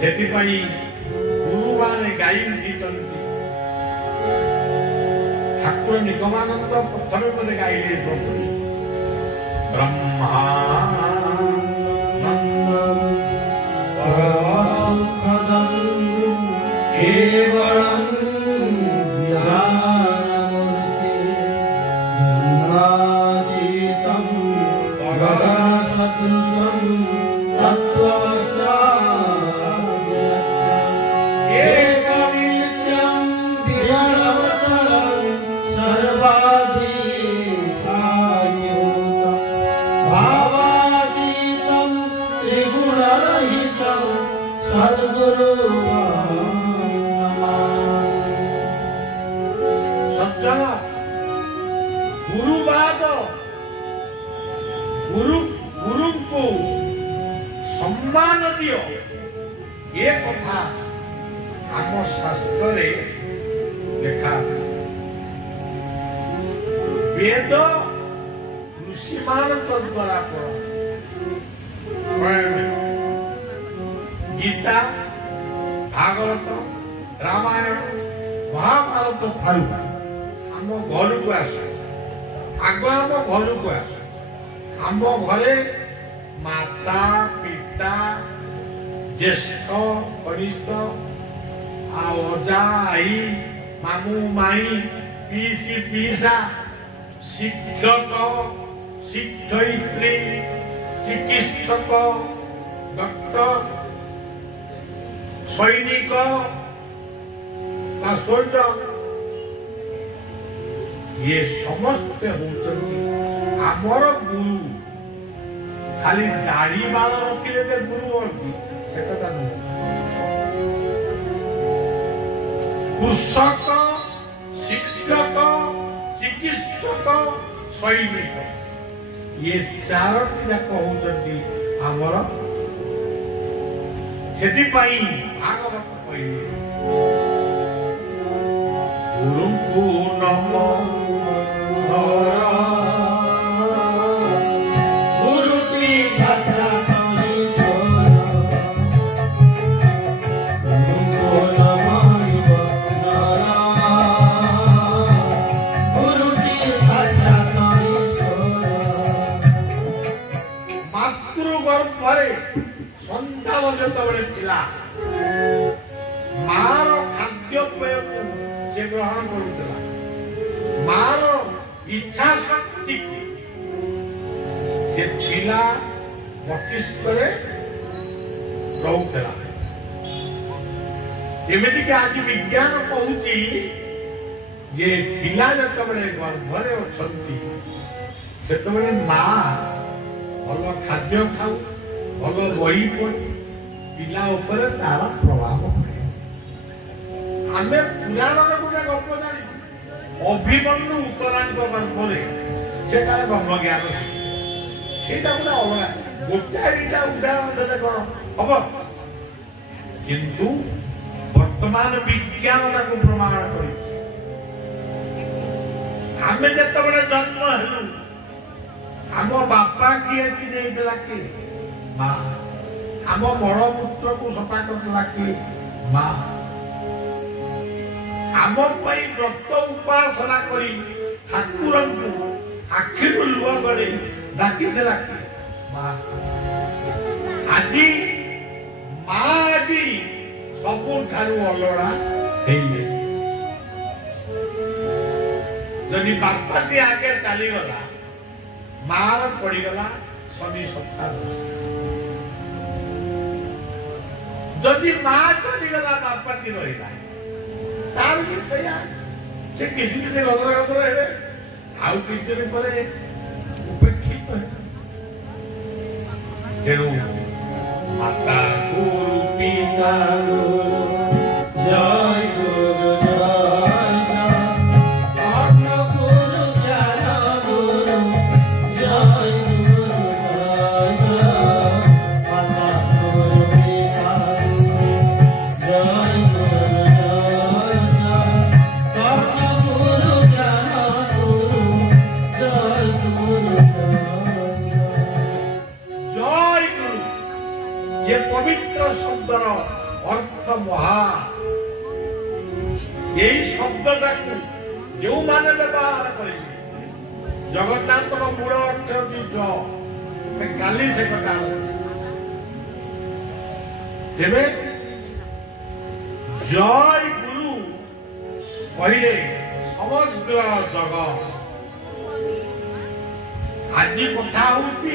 ସେଥିପାଇଁ ଗୁରୁମାନେ ଗାଇ ଉଠିଛନ୍ତି। ଠାକୁର ନିଗମାନନ୍ଦ ପ୍ରଥମେ ପରେ ଗାଇଲେ ବ୍ରହ୍ମାନନ୍ଦଂ ପରମସୁଖଦଂ କେବଳଂ ଜ୍ଞାନମୂର୍ତି গগনাতীতং গগনসদৃশং তত্ত্বমস্যাদিলক্ষ্যম একনিত্যং বিরলমচলং সর্বাদিশায়ুতং ভাবাতীতং ত্রিগুণরহিতং সদ্গুরুং নমামি। ସଜ୍ଜନ ଗୁରୁବାଦ ଗୁରୁଙ୍କୁ ସମ୍ମାନ ଦିଅ, ଏ କଥା ଆମ ଶାସ୍ତ୍ରରେ ଲେଖା ଅଛି। ବେଦ ଋଷିମାନଙ୍କ ଦ୍ୱାରା ପ୍ରଣୟନ, ଗୀତା, ଭାଗବତ, ରାମାୟଣ, ମହାଭାରତ ଠାରୁ ଆମ ଘରକୁ ଆସ, ଆଗ ଆମ ଘରକୁ ଆସ। ଆମ ଘରେ ମାତା ପିତା ଜ୍ୟେଷ୍ଠ କନିଷ୍ଠ ଆଉ ଅଜା ଆଈ ମାମୁଁ ମାଇଁ ପିଇସି ପିଇସା ଶିକ୍ଷକ ଶିକ୍ଷୟିତ୍ରୀ ଚିକିତ୍ସକ ଡକ୍ଟର ସୈନିକ ବା ସୋଲ୍ଜର ये समस्ते होचंती आमर गुरु। खाली दाढ़ी बाल रखिले ते गुरु होती से कथा नहीं। कृषक शिक्षक चिकित्सक सैनिक ये चारोटी जाक होचंती आमर। सेथिपाई भागवत कहले गुरुଙ୍କୁ नमो गुरुटी साक्षात् ईश्वर गुरुको नमामिव नर गुरुटी साक्षात् ईश्वर। मातृगर्भरे सन्तान जेतबेले थिला मार खाद्यपेयକୁ से ग्रहण करुला, मार इच्छा शक्ति से पिला मस्तिष्क रोला। एमती कि आज विज्ञान कहूची जे पिला जतबेले गर्भरे अछंती सेतबेले मां भल खाद्य खाऊ भल बही पढ़ी पिला ऊपर तार प्रभाव पड़े। आमे पुराण गोटे गप जानी अभिमन्यु उत्तरांग गर्भरे से ब्रह्म ज्ञान सेटा गोटे अलग गोटे दुटा उदाहरण देते कौन हम किंतु वर्तमान विज्ञान प्रमाण कर जन्म हेलु आम बापा किए चिन्हला कि माँ आम मलमूत्र को सफा करला कि माँ आम व्रत उपासना करी ठाकुर आखिर लुह गड़े डाकी माँ आज सबू अलड़ा जदि बापाटी आगे चलीगला मार पड़गला शनि सप्ताह जदि माँ चलीगला बापाटी रहा तार विषय से किसी दिन गदर गदर हे आउ किसी दिन पर उपेक्षित तेणु माता गुरु पिता गुरु जय गुरु जय जय अन्न गुरु ज्ञान गुरु जय गुरु जय जय माता गुरु पिता गुरु जय गुरु ये पवित्र शब्दर अर्थ महा यही शब्दटा जो माने व्यवहार करेंगे जगन्नाथ मूल अर्थ होती काली से कथा तेरे जय गुरु कहले समग्र जगत आज कथा होती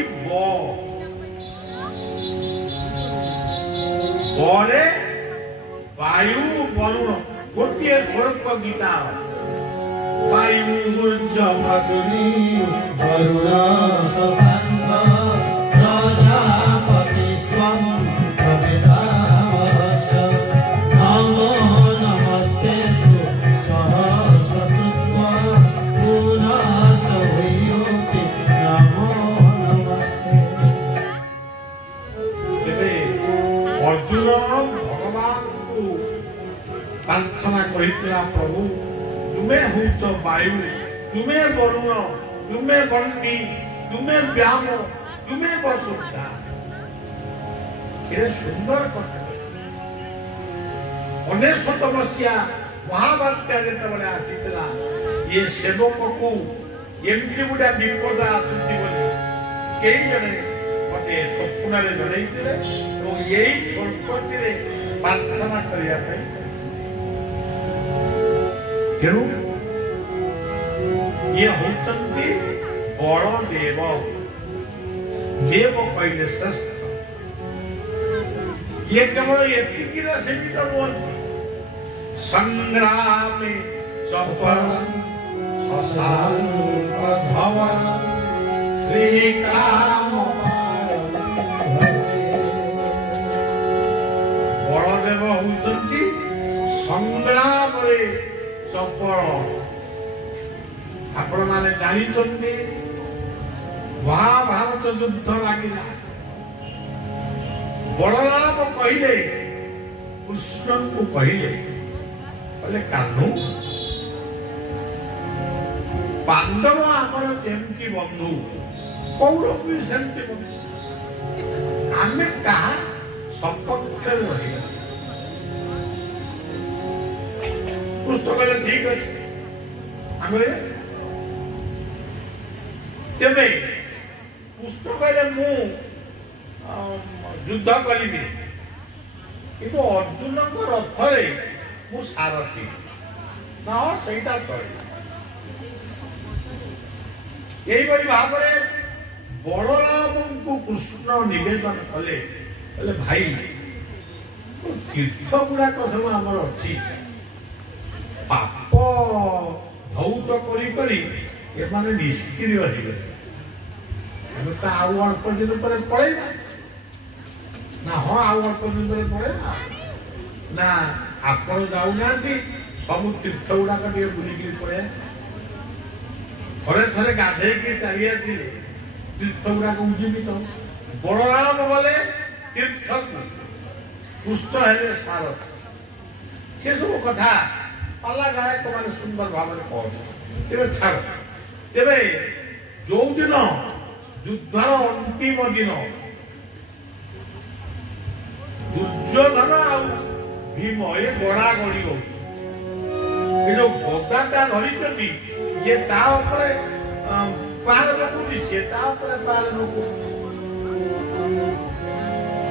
बरे वायु वरुण गोटे स्वर्ग गीता वायु जमग्नि वरुण शशांक प्रजापति स्वं कवितावश नमो नमस्तेस्तु सहस्रकृत्व पुनश्च भूयोऽपि नमो नमस्ते। अर्जुन भगवान को प्रार्थना करितला प्रभु तुम्हें हूच वायु तुम्हें वरुण तुम्हें बंदी तुम्हें व्याम तुम्हें वसुधा सुंदर कथा अनेशत मसीहा महाबात्या जिते आसीला ये सेवक को एमती गुड़ा विपद आसुची बोली कई जने मते स्वप्न जन यही स्वल्पति प्रार्थना करने तेणु ये होती बलदेव देव कहले श्रेष्ठ ये केवल एतिकी सीमित नुहति संग्राम श्रीकाम बलदेव होती संग्राम चपल आपण माने जानी महाभारत युद्ध लगिला बलराम कहले कृष्ण को कहले कान्हू पांडव आमर जेमती बंधु कौरव भी सेमती बंधु आमे कहा सपक्ष रही कृष्ण कहले ठीक अच्छे तेरे कृष्ण कहले मु युद्ध करी कि अर्जुन रथ रे मु सारथी ना सहीटा कह यही भाव में बलराम को कृष्ण निवेदन कले भाई तीर्थ गुड़ाक सब आमर अच्छी पाप धौत करी एमाने निष्क्रिय होइबे हमें तो आउ अल्प दिन पर पळेबा ना हाँ आउ अल्प दिन पर पळेबा ना आपण जाउनांती सब तीर्थ गुड़ाक टे बुलिकी पळे थरे थरे गाधे की चारिया तीर्थ गुड़ाक उजीवित बलराम बोले तीर्थ पुष्ट हेले सारथ से सब कथा पाला गायक मान सुंदर भाव में कह छाड़ तेरे जो दिन युद्धर अंतिम दिन दुर्योधन आ भीम ये गड़ा गड़ी हो जो गदाटा धरी ये पार पकुची पार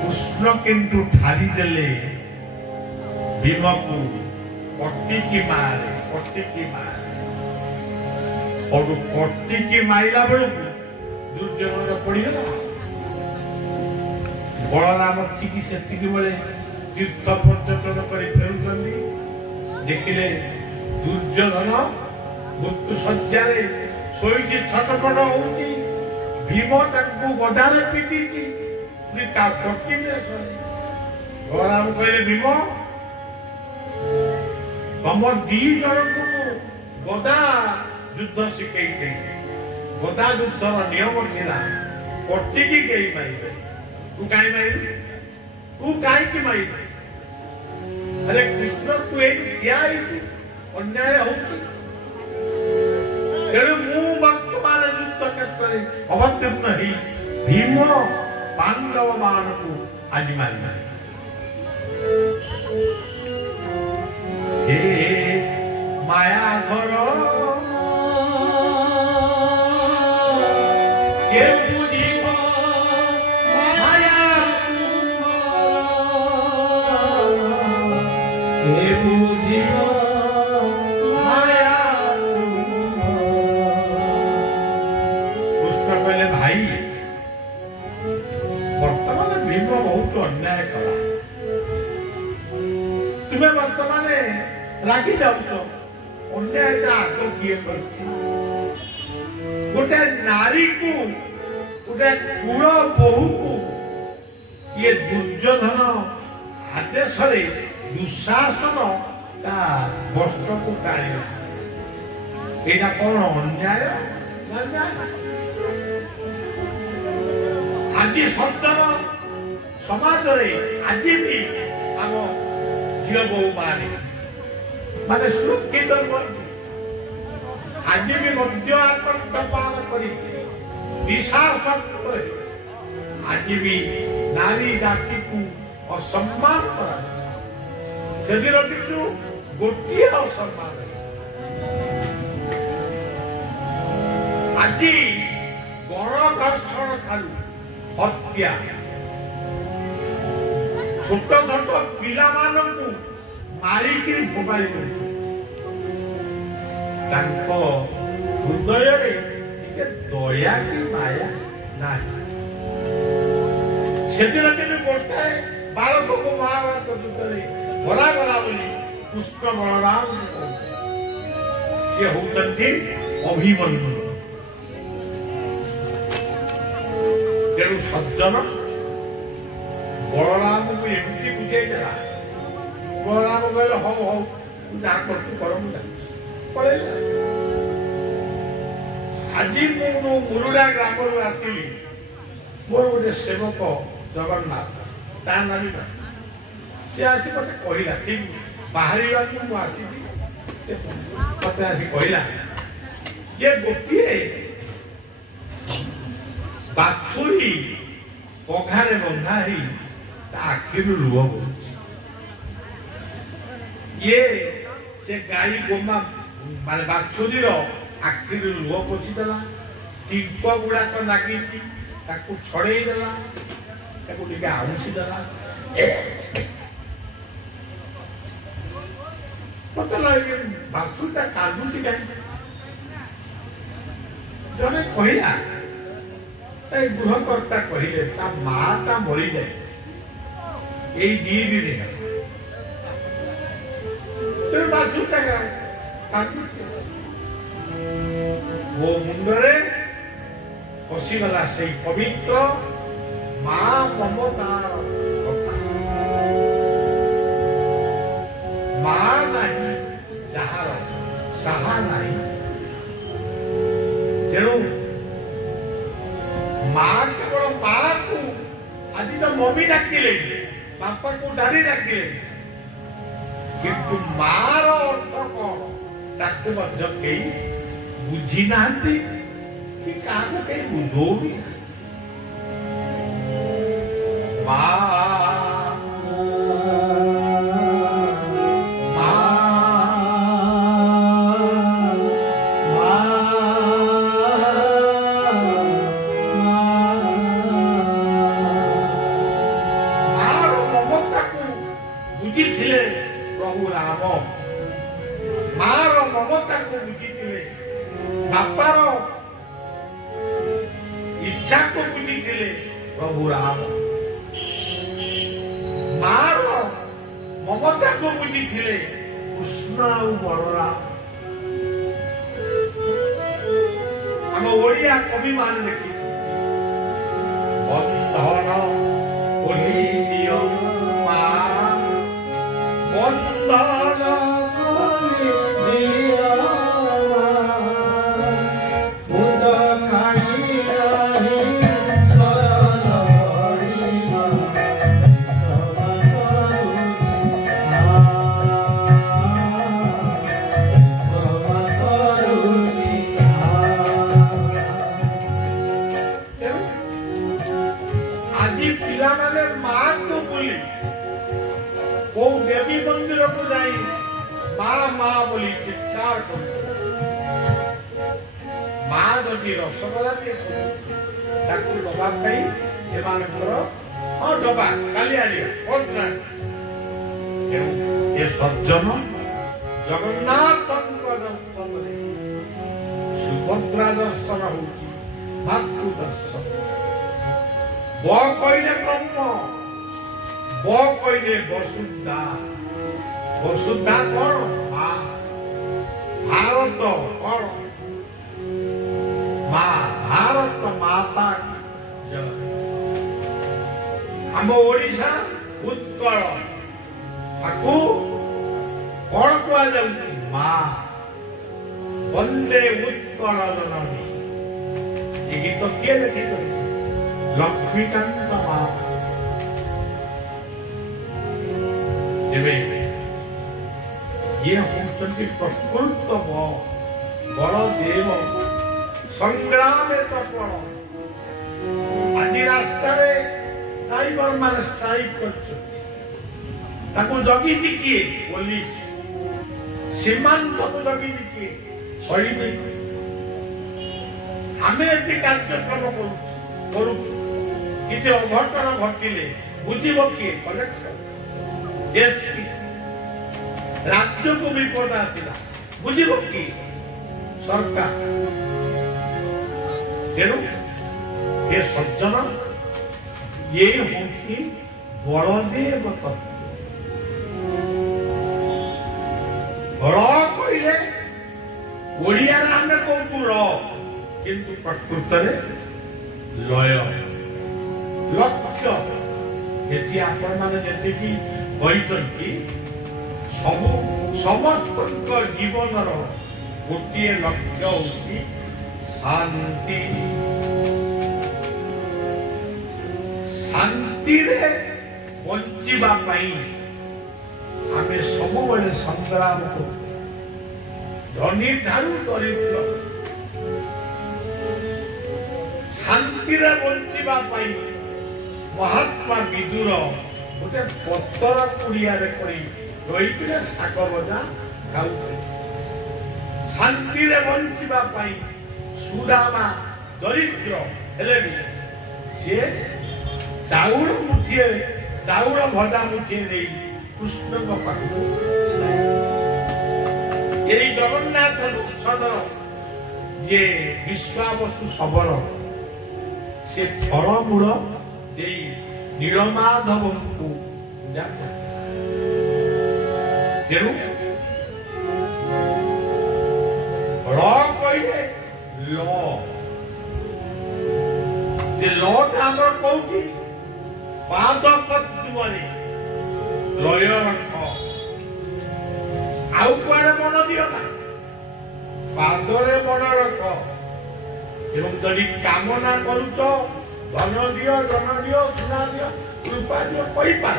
कृष्ण किंतु ठारी देले भीम को पट्टी की मारे और पट्टी की माइला बेलू दुर्योधन पड़गला बलराम ठीक से तीर्थ पर्यटन कर फेर देखिले दुर्योधन मृत्यु शज्या शोई छटपट होती भीम गदारे पिटी बलराम कहले भीम तुम दी जन को गदा युद्ध शिखई गदा युद्धर नियम था पट्टी की कई मारे तू कहीं मारू तू कहीं मारू अरे कृष्ण तू ठिया अन्याय हो तेणु मु वर्तमान युद्ध क्षेत्र में अवतीर्ण ही भीम पांडव मान को आज मारी हे बुझिबा माया कृष्ण कहले भाई वर्तमान भीम बहुत अन्याय कला तुम्हें वर्तमान रागी जाऊच अन्याय आग किए गोटे नारी को गोटे कुल बहु को ये दुर्योधन आदेश दुशासन ता वस्त्र को टाणी यहाँ कौन अन्याय आज सज्जन समाज आज भी आम झील बहु माने सुरक्षित आज भी मध्य आकंठपान कर आज भी नारी जाति को असम्मान करा किंतु गोटे असम्मान आज गणधर्षण ठारू हत्या छोट छोट पिला मानू मारिक फोपाड़ी हृदय दया कि माया ना से गोटाए बालक को महाभारत युद्ध मरा गला बोली कृष्ण बलराम सी होती अभिमन्यु तेणु सज्जन बलराम को एमती बुझे बलराम कहले हौ हौ जहाँ कर आज मुरुडा ग्राम आसली मोर गोटे सेवक जगन्नाथ ता ना सी आसी मत कहला ठीक बाहर मत आसी कहला जे गोटे बाछुरी पघारे बंधा ही आखिर लुह बोल ये से गाई गोमा माने बाछुरीर आखिर लुह पोछीदेला टीप गुड़ाक लगी छड़े देला आउसी देला मत लगे बाछुरीटा कांदुची कहीं जने कहला गृहकर्ता कहले माटा मरी जाए यही दी दिन तेरे बाछुरीटा वो मुंडरे पशिगला से पवित्र मां ममतार कथा मां नहीं जार साहा नहीं तेणु मां केवल मां को आज तो मम्मी डाकिले बापा को डारी डाकिले किंतु मार अर्थ कौन ताकू कई बुझी ना कि कहीं बुझो भी प्रभु राम मार ममता को बुझी बापार इच्छा को बुझी प्रभु राम मार ममता को बुझी कृष्ण और बलराम आम ओडिया कवि मान लिखी बंधन खोली दियो मां बंधन खोली दियो देवी मंदिर को जाई माँ माँ बोली चित्कार कर माँ जदि रसगोला दबा हाँ दबा काली आलिया ଏ ସଜ୍ଜନ ଜଗନ୍ନାଥଙ୍କ ଦର୍ଶନରେ ସୁଭଦ୍ରା ଦର୍ଶନ ହଉଛି ମାତୃ ଦର୍ଶନ। ବ କହିଲେ ବ୍ରହ୍ମ, ବ କହିଲେ ବସୁଧା। ବସୁଧା କଣ? ମା। ଭାରତ କଣ? ମା। ଭାରତ ମାତା ଜୟ। ଆମ ଓଡ଼ିଶା ଉତ୍କଳ, ତାକୁ କଣ କୁହାଯାଉଛି? ମା। ବନ୍ଦେ ଉତ୍କଳ ଜନନୀ। ଏ ଗୀତ କିଏ ଲେଖିଛନ୍ତି? ଲକ୍ଷ୍ମୀକାନ୍ତ ମହାପାତ୍ର। ତେବେ ଇଏ ହଉଛନ୍ତି ପ୍ରକୃତ ବଳଦେବ ସଂଗ୍ରାମେ ତପଳ। ଆଜି ରାସ୍ତାରେ ଡ୍ରାଇଭର ମାନେ ଷ୍ଟ୍ରାଇକ୍ କରିଛନ୍ତି, ତାକୁ ଜଗିଛି କିଏ? ପୋଲିସ। ସୀମାନ୍ତକୁ ଜଗିଛି କିଏ? ସୈନିକ। ଆମେ ଏଠି କାର୍ଯ୍ୟକ୍ରମ କରୁଛୁ, କିଛି ଅଘଟଣ ଘଟିଲେ ବୁଝିବ କିଏ? Collector, SP. ରାଜ୍ୟକୁ ବିପଦ ଆସିଲା ବୁଝିବ କିଏ? ସରକାର। ତେଣୁ ଏ ସଜ୍ଜନ, ଇଏ ହଉଛି ବଳଦେବ ତତ୍ତ୍ୱ। ବଳ କହିଲେ ଓଡ଼ିଆରେ ଆମେ କହୁଛୁ ଳ, କିନ୍ତୁ ପ୍ରକୃତରେ ଲୟ, ଲକ୍ଷ୍ୟ। ଏଠି ଆପଣମାନେ ଯେତିକି କହିଛନ୍ତି, ସମସ୍ତଙ୍କ ଜୀବନର ଗୋଟିଏ ଲକ୍ଷ୍ୟ ହଉଛି ଶାନ୍ତି। ଶାନ୍ତିରେ ବଞ୍ଚିବା ପାଇଁ ଆମେ ସବୁବେଳେ ସଂଗ୍ରାମ କରୁଛୁ। ଧନୀ ଠାରୁ ଦରିଦ୍ର ଶାନ୍ତିରେ ବଞ୍ଚିବା ପାଇଁ ମହାତ୍ମା ବିଦୁର ଗୋଟେ ପତର କୁଡ଼ିଆରେ କରି ରହିଥିଲେ ଶାଗ ଭଜା ଖାଉଥିଲେ। ଶାନ୍ତିରେ ବଞ୍ଚିବା ପାଇଁ ସୁଦାମା ଦରିଦ୍ର ହେଲେ ବି ସିଏ ଚାଉଳ ଭଜା ମୁଠିଏ ନେଇ କୃଷ୍ଣଙ୍କ ପାଖକୁ ଏଇ ଜଗନ୍ନାଥ ଦର୍ଶନର ଯିଏ ବିଶ୍ୱାବସୁ ଶବର, ସେ ଫଳମୂଳ ଦେଇ ନୀଳମାଧବଙ୍କୁ ପୂଜା କରିଥିଲେ। ତେଣୁ ଳ କହିଲେ ଲ। ଲଟା ଆମର କୋଉଠି? ପାଦ ପଦ୍ମରେ ଲୟ ରଖ। ଆଉ କୁଆଡେ ମନ ଦିଅ ନା, ପାଦରେ ମନ ରଖ। ଏବଂ ଯଦି କାମନା କରୁଛ ଧନ ଦିଅ, ଜନ ଦିଅ, ସୁନା ଦିଅ, କୃପା ଦିଅ, କହିପାର,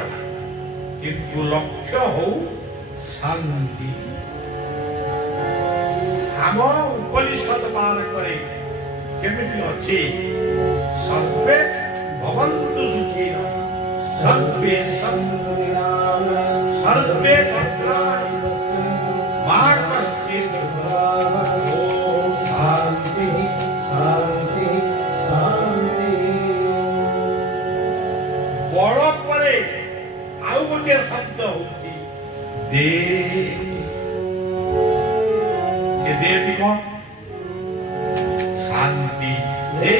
କିନ୍ତୁ ଲକ୍ଷ୍ୟ ହଉ ଶାନ୍ତି। ଆମ ଉପନିଷଦ ମାନଙ୍କରେ କେମିତି ଅଛି? ସର୍ବେ ଭବନ୍ତୁ ସୁଖୀନ, ସର୍ବେ ସନ୍ତୁ ନିରାମୟା, ସର୍ବେ ଭଦ୍ରାଣି ପଶ୍ୟନ୍ତୁ ମା କଶ୍ଚିତ୍ ଦୁଃଖଭାଗ୍। ଓମ୍ ଶାନ୍ତି ଶାନ୍ତି ଶାନ୍ତି। ବଳ ପରେ ଆଉ ଗୋଟିଏ ଶବ୍ଦ ହଉଛି ଦେ। ଦେଟି କଣ? ଶାନ୍ତି ଦେ।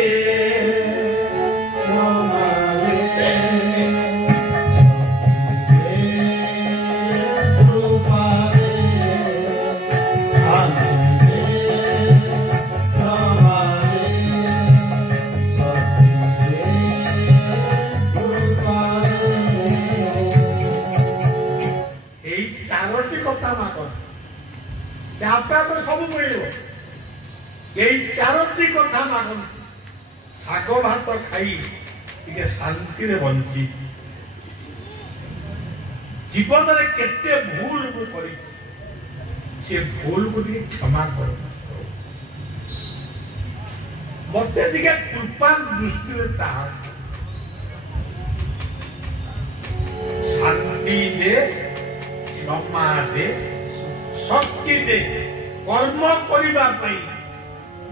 ଏଇ ଚାରୋଟି କଥା ମାଗନ୍ତି, ଆପେ ଆପେ ସବୁ ମିଳିବ। ଏଇ ଚାରୋଟି କଥା ମାଗନ୍ତି। ଶାଗ ଭାତ ଖାଇ ଟିକେ ଶାନ୍ତିରେ ବଞ୍ଚି, ଜୀବନରେ କେତେ ଭୁଲ ମୁଁ କରିଛି, ସେ ଭୁଲକୁ ଟିକେ କ୍ଷମା କର, ମତେ ଟିକେ କୃପା ଦୃଷ୍ଟିରେ ଚାହ। ଶାନ୍ତି ଦେ, କ୍ଷମା ଦେ, ଶକ୍ତି ଦେ, କର୍ମ କରିବା ପାଇଁ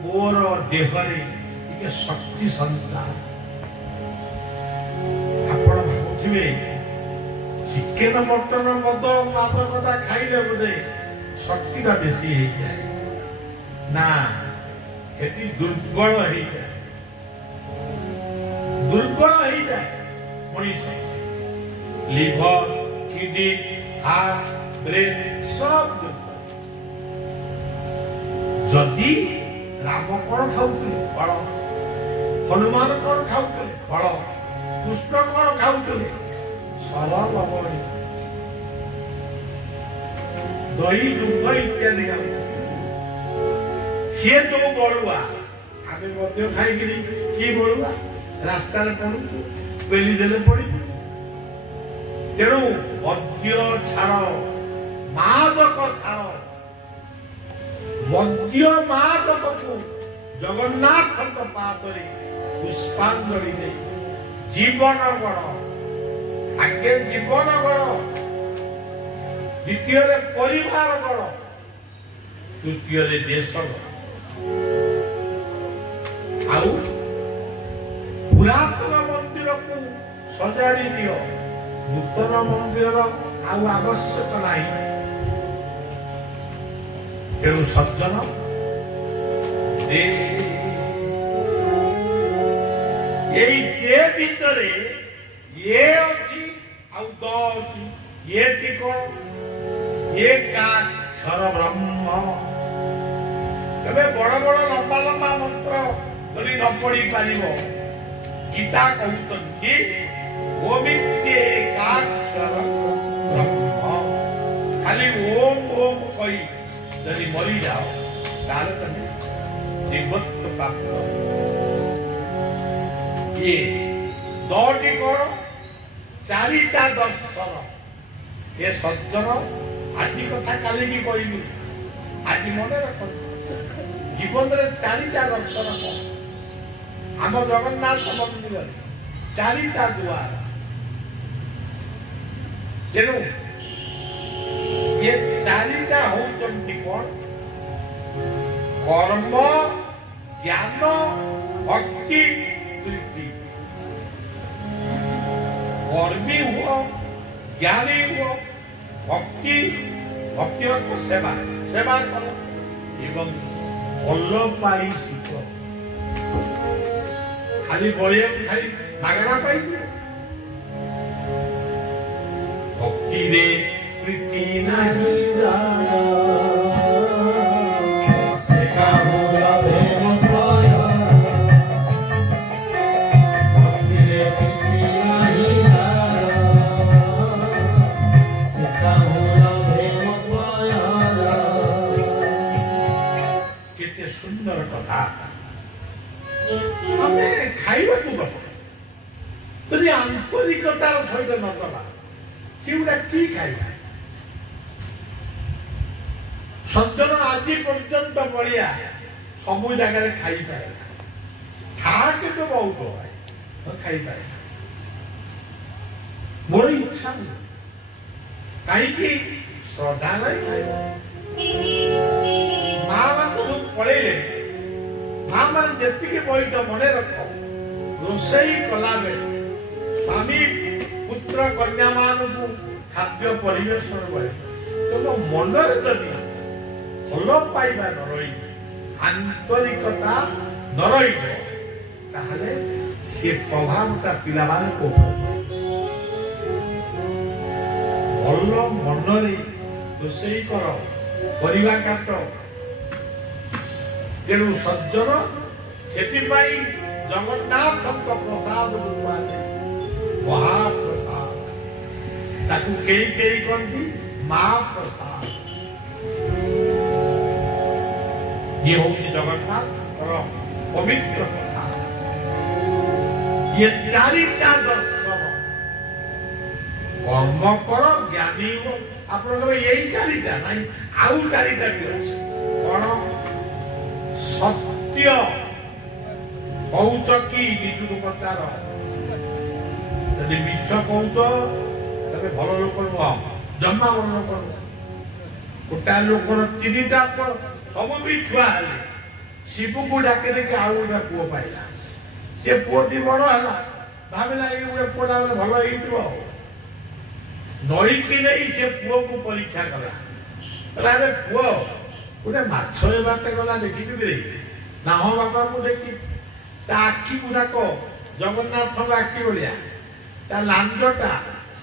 ମୋର ଦେହରେ ଟିକେ ଶକ୍ତି ସଞ୍ଚାର। ଆପଣ ଭାବୁଥିବେ ଚିକେନ ମଟନ ମଦ ମାଦକତା ଖାଇଲେ ବୋଧେ ଶକ୍ତିଟା ବେଶୀ ହେଇଯାଏ ନା, ସେଠି ଦୁର୍ବଳ ହେଇଯାଏ ମଣିଷ। লিভর, কিডনি, হার্ট, ব্রেন সব দুর্বল। যদি রাম কଣ ଖାଉଥିଲେ ଫଳ, ହନୁମାନ କଣ ଖାଉଥିଲେ ଫଳ, କୃଷ୍ଣ କଣ ଖାଉଥିଲେ ସରଳ ଲବଣୀ, ଦହି ଦୁଗ୍ଧ ଇତ୍ୟାଦି ଖାଉଥିଲେ। ସିଏ ଯୋଉ ବଳୁଆ ଆମେ ମଧ୍ୟ ଖାଇକିରି କି ବଳୁଆ ରାସ୍ତାରେ ପଡୁଛୁ, ପେଲି ଦେଲେ ପଡିବୁ। ତେଣୁ ମଦ୍ୟ ଛାଡ଼, ମାଦକ ଛାଡ଼। ମଦ୍ୟ ମାଦକକୁ ଜଗନ୍ନାଥଙ୍କ ପାଦରେ ପୁଷ୍ପାଞ୍ଜଳି ଦେଇ ଜୀବନ ଗଣ, ଆଗେ ଜୀବନ ଗଣ, ଦ୍ୱିତୀୟରେ ପରିବାର ଗଣ, ତୃତୀୟରେ ଦେଶ ଗଣ। ଆଉ ପୁରାତନ ମନ୍ଦିରକୁ ସଜାଡ଼ି ଦିଅ, ନୂତନ ମନ୍ଦିରର ଆଉ ଆବଶ୍ୟକ ନାହିଁ। ତେଣୁ ସଜ୍ଜନ ଏଇ ଦେ ଭିତରେ ଏ ଅଛି ଆଉ ଦ ଅଛି, ଏଟି କଣ ଏକାକ୍ଷର ବ୍ରହ୍ମ। ତେବେ ବଡ ବଡ ଲମ୍ବା ଲମ୍ବା ମନ୍ତ୍ର ଯଦି ନ ପଢି ପାରିବ, ଗୀତା କହୁଛନ୍ତି ଓମିତ୍ୟେକାକ୍ଷର ବ୍ରହ୍ମ। ଖାଲି ଓମ୍ ଓମ୍ କହି ଯଦି ମରିଯାଅ ତାହେଲେ ତମେ ଦିବ୍ୟତ୍ୱ ପ୍ରାପ୍ତ। ଇଏ ଦଟି କଣ? ଚାରିଟା ଦର୍ଶନ। ଏ ସଜ୍ଜନ ଆଜି କଥା କାଲିକି କହିବି, ଆଜି ମନେ ରଖନ୍ତୁ। ଜୀବନରେ ଚାରିଟା ଦର୍ଶନ କଣ? ଆମ ଜଗନ୍ନାଥ ମନ୍ଦିରରେ ଚାରିଟା ଦୁଆର। ତେଣୁ ଏ ଚାରିଟା ହଉଛନ୍ତି କଣ? କର୍ମ, ଜ୍ଞାନ, ଭକ୍ତି, ପ୍ରୀତି। କର୍ମୀ ହୁଅ, ଜ୍ଞାନୀ ହୁଅ, ଭକ୍ତି, ଭକ୍ତି ଅର୍ଥ ସେବା, ସେବା କର ଏବଂ ଭଲ ପାଇ ଶିଖ। ଖାଲି ବଳିବାକୁ ଖାଲି ମାଗଣା ପାଇଯିବ। ଭକ୍ତିରେ ପ୍ରୀତି ନାହିଁ ଜାଣ, କେତେ ସୁନ୍ଦର କଥା। ଆମେ ଖାଇବାକୁ ଦବା, ଯଦି ଆନ୍ତରିକତାର ସହିତ ନ ଦବା, ସେଗୁଡା କି ଖାଇବା? ସଜ୍ଜନ ଆଜି ପର୍ଯ୍ୟନ୍ତ ବଳିଆ ସବୁ ଜାଗାରେ ଖାଇପାରେ, ଖା କିନ୍ତୁ ବହୁତ ଖାଇପାରେ। ମୋର ଇଚ୍ଛା ନୁହେଁ, କାହିଁକି? ଶ୍ରଦ୍ଧା ନାହିଁ ଖାଇବା। ମା ମାନେ ପଳେଇଲେ, ମା ମାନେ ଯେତିକି ବୈଠ ମନେ ରଖ, ରୋଷେଇ କଲାବେଳେ ସ୍ୱାମୀ ପୁତ୍ର କନ୍ୟା ମାନଙ୍କୁ ଖାଦ୍ୟ ପରିବେଷଣ ବେଳେ ତମ ମନରେ ଯଦି ଭଲ ପାଇବା ନ ରହିବ, ଆନ୍ତରିକତା ନ ରହିବ, ତାହେଲେ ସେ ପ୍ରଭାବଟା ପିଲାମାନଙ୍କୁ ଭଲ ମନରେ ରୋଷେଇ କର, ପରିବା କାଟ। ତେଣୁ ସଜ୍ଜନ ସେଥିପାଇଁ ଜଗନ୍ନାଥଙ୍କ ପ୍ରସାଦ କୁହାଯାଏ ମହାପ୍ରସାଦ। ତାକୁ କେହି କେହି କହନ୍ତି ମା ପ୍ରସାଦ। ଇଏ ହଉଛି ଜଗନ୍ନାଥଙ୍କର ପବିତ୍ର କଥା। ଇଏ ଚାରିଟା ଦର୍ଶନ, କର୍ମ କର, ଜ୍ଞାନୀ ହୁଅ। ଆପଣ କହିବେ ଏଇ ଚାରିଟା ନାହିଁ, ଆଉ ଚାରିଟା ବି ଅଛି। କଣ? ସତ୍ୟ କହୁଛ କି ନିଜକୁ ପଚାର। ଯଦି ମିଛ କହୁଛ ତେବେ ଭଲ ଲୋକ ନୁହଁ, ଜମା ଭଲ ଲୋକ ନୁହଁ। ଗୋଟାଏ ଲୋକର ତିନିଟା ସବୁ ବି ଛୁଆ ହେଲେ, ଶିବକୁ ଡାକି ଦେଖି ଆଉ ଗୋଟେ ପୁଅ ପାଇଲା। ସେ ପୁଅଟି ବଡ ହେଲା, ଭାବିଲା ଏଇ ଗୋଟେ ପୁଅଟା ଭଲ ହେଇଥିବ, ନଈକି ନେଇ ସେ ପୁଅକୁ ପରୀକ୍ଷା କଲା। କହିଲା ଆରେ ପୁଅ ଗୋଟେ ମାଛ ଏ ବାଟେ ଗଲା ଦେଖିଥିବି ନା? ହଁ ବାପା ମୁଁ ଦେଖି। ତା ଆଖି ଗୁଡାକ ଜଗନ୍ନାଥଙ୍କ ଆଖି ଭଳିଆ, ତା ଲାଞ୍ଜଟା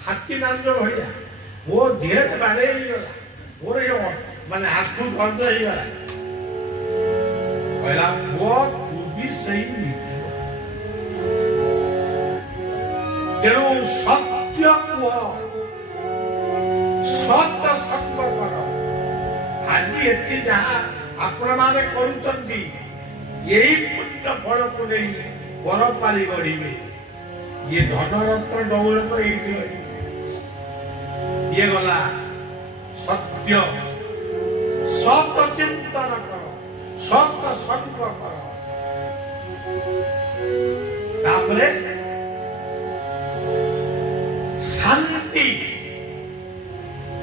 ହାତୀ ଲାଞ୍ଜ ଭଳିଆ, ମୋ ଦେହରେ ବାଡ଼େଇ ହେଇଗଲା, ମୋର ମାନେ ଆଣ୍ଠୁ ଦର୍ଜ ହେଇଗଲା। କହିଲା ପୁଅ ତୁ ବି ସେଇ ମିଠୁ, ତେଣୁ ସତ୍ୟ କୁହ, ସତ ସଙ୍ଗ କର। ଆଜି ଏଠି ଯାହା ଆପଣ ମାନେ କରୁଛନ୍ତି ଏଇ ପୁଣ୍ୟ ଫଳକୁ ନେଇ ପରପାଳି ଗଢିବେ। ଇଏ ଧନରତ୍ନ ଦୌଲତ ଏଇଠି ରହିବେ। ଇଏ ଗଲା ସତ୍ୟ, ସତ ଚିନ୍ତନ କର, ସତ ସଙ୍ଗ କର। ତାପରେ ଶାନ୍ତି,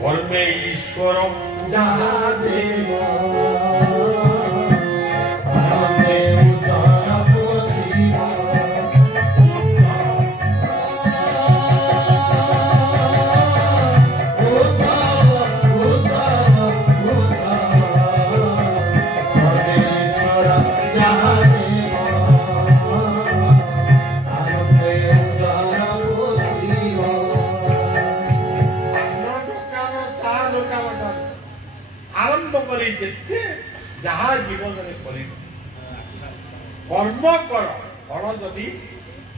ପରମେଶ୍ୱର ଯାହା ଦେବ ଯେତେ ଯାହା ଜୀବନରେ କରିବ କର୍ମ କର, ଫଳ ଯଦି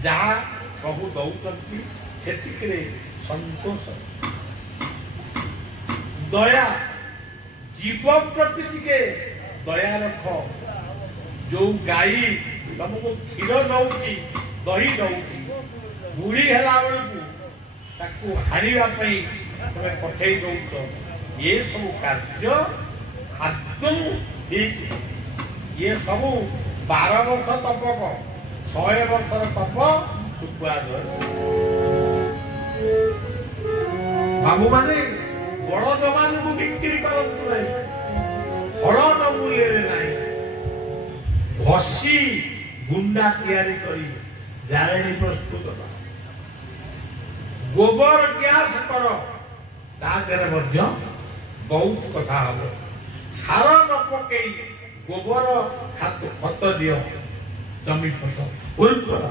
ଯାହା ପ୍ରଭୁ ଦଉଛନ୍ତି ସେତିକିରେ ସନ୍ତୋଷ। ଦୟା, ଜୀବ ପ୍ରତି ଟିକେ ଦୟା ରଖ। ଯୋଉ ଗାଈ ତମକୁ କ୍ଷୀର ଦଉଛି, ଦହି ଦଉଛି, ବୁଢୀ ହେଲା ବେଳକୁ ତାକୁ ହାଣିବା ପାଇଁ ତମେ ପଠେଇ ଦଉଛ, ଏ ସବୁ କାର୍ଯ୍ୟ ଆଦୌ ଠିକ। ଇଏ ସବୁ 12 ବର୍ଷ ତପକ, 100 ବର୍ଷର ତପ ଶୁଖୁଆ ଧରେ। ବାବୁ ମାନେ ବଳଦ ମାନଙ୍କୁ ବିକ୍ରି କରନ୍ତୁ ନାହିଁ, ଫଳ ନ ମୂଲ୍ୟରେ ନାହିଁ। ଘଷି ଗୁଣ୍ଡା ତିଆରି କରି ଜାଳେଣୀ ପ୍ରସ୍ତୁତ କର। ଗୋବର ଗ୍ୟାସ କର, ତା ଦେହରେ ମଧ୍ୟ ବହୁତ କଥା ହବ। ସାର ନ ପକେଇ ଗୋବର ଖତ ଦିଅ, ଜମି ଫସଲ ଉର୍ବର।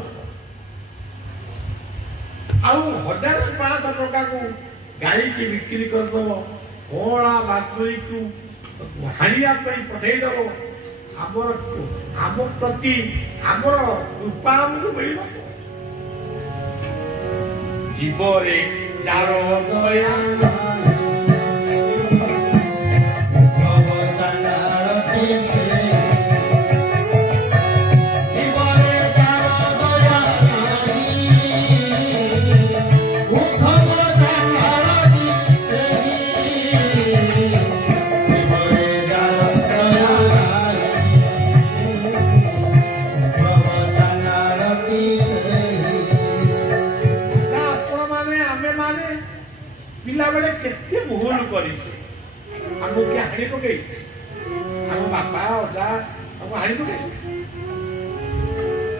ଆଉ 1000-500 ଟଙ୍କାକୁ ଗାଈକି ବିକ୍ରି କରିଦବ, କଣା ବାଛୁରୀକୁ ହାଣିବା ପାଇଁ ପଠେଇଦବ। ଆମ ପ୍ରତି ଆମର ରୂପା ଆମକୁ ମିଳିବ। ଜୀବରେ ଯାର ଦୟା ପିଲାବେଳେ କେତେ ଭୁଲ କରିছে, ଆମକୁ କିଏ ହାଣି ପକେଇ? ଆମ ବାପା ଅଜା ଆମକୁ ହାଣି ପକେଇ?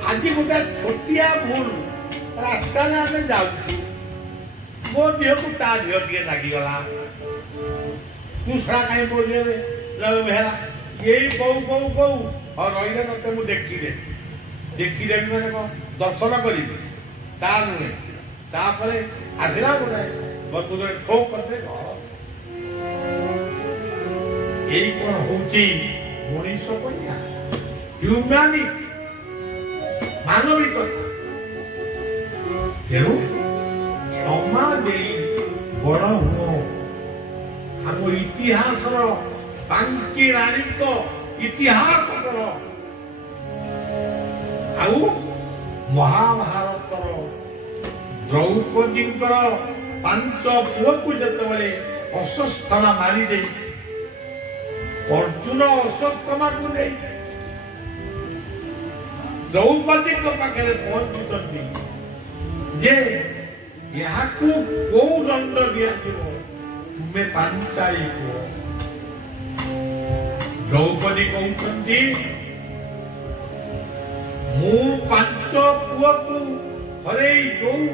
ଆଜି ଗୋଟେ ଛୋଟିଆ ଭୁଲ ରାସ୍ତାରେ ଆମେ ଯାଉଛୁ, ମୋ ଦେହକୁ ତା ଦେହ ଟିକେ ଲାଗିଗଲା, ତୁ ଶଳା କାହିଁ ମୋ ଦେହରେ ହେଲା, ଏଇ କହୁ କହୁ କହୁ ଆଉ ରହିଲେ ମତେ ମୁଁ ଦେଖିଦେବି ମାନେ କଣ ଦର୍ଶନ କରିବି, ତା ନୁହେଁ। ତାପରେ ଆସିଲା ଗୋଟେ ବନ୍ଧୁରେ ଠୋକ କରିଦେ। ଏଇ କଣ ହଉଛି ମଣିଷ ପଣିଆ, ହ୍ୟୁମାନିଟି, ମାନବିକତା। ତେଣୁ କ୍ଷମା ଦେଇ ବଡ ହୁଅ। ଆମ ଇତିହାସର ବାଙ୍କି ରାଣୀଙ୍କ ଇତିହାସ କର, ଆଉ ମହାଭାରତର ଦ୍ରୌପଦୀଙ୍କର 5 ପୁଅକୁ ଯେତେବେଳେ ଅଶ୍ୱତ୍ଥାମା ମାରି ଦେଇଛି, ଅର୍ଜୁନ ଅଶ୍ୱତ୍ଥାମାକୁ ନେଇ ଦ୍ରୌପଦୀଙ୍କ ପାଖରେ ପହଞ୍ଚୁଛନ୍ତି ଯେ ଏହାକୁ କୋଉ ଦଣ୍ଡ ଦିଆଯିବ, ତୁମେ ପାଞ୍ଚାଳି କୁହ। ଦ୍ରୌପଦୀ କହୁଛନ୍ତି ମୁଁ 5 ପୁଅକୁ ହରେଇ ଯୋଉ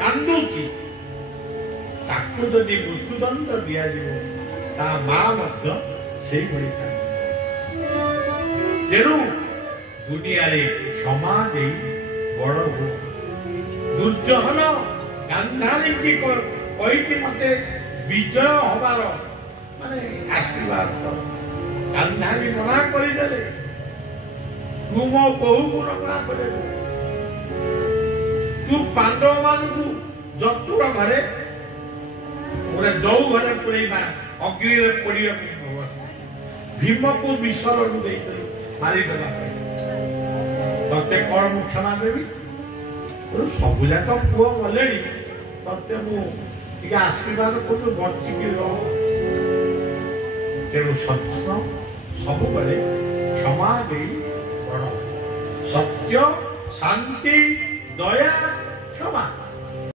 କାନ୍ଦୁଛି, ତାକୁ ଯଦି ମୃତ୍ୟୁଦଣ୍ଡ ଦିଆଯିବ ତା ମା ମଧ୍ୟ ସେଇଭଳି ଥାଏ। ତେଣୁ ଦୁନିଆରେ କ୍ଷମା ଦେଇ ବଡ଼ ହୁଅ। ଦୁର୍ଯ୍ୟୋଧନ ଗାନ୍ଧାରୀକି କହିଛି ମତେ ବିଜୟ ହବାର ମାନେ ଆଶୀର୍ବାଦ କର। ଗାନ୍ଧାରୀ ମନା କରିଦେଲେ, ତୁ ମୋ ବୋହୂକୁ ରକ୍ଷା କରିବୁ, ତୁ ପାଣ୍ଡବ ମାନଙ୍କୁ ଯତୁର ଘରେ ଗୋଟେ ଯଉ ଘରେ ପୁରେଇବା ଅଗ୍ନିରେ ପୋଡ଼ିବାକୁ ଭୀମକୁ ବିଷରରୁ ଦେଇଥିଲି ମାରିଦେବା ପାଇଁ। ତତେ କଣ ମୁଁ କ୍ଷମା ଦେବି? ସବୁ ଯାକ ପୁଅ ଗଲେଣି, ତତେ ମୁଁ ଟିକେ ଆଶୀର୍ବାଦ କରୁଛୁ ବଞ୍ଚିକି ରହ। ତେଣୁ ସତ୍ୟ ସବୁବେଳେ କ୍ଷମା ଦେଇ ବଡ଼। ସତ୍ୟ, ଶାନ୍ତି, ଦୟା, କ୍ଷମା।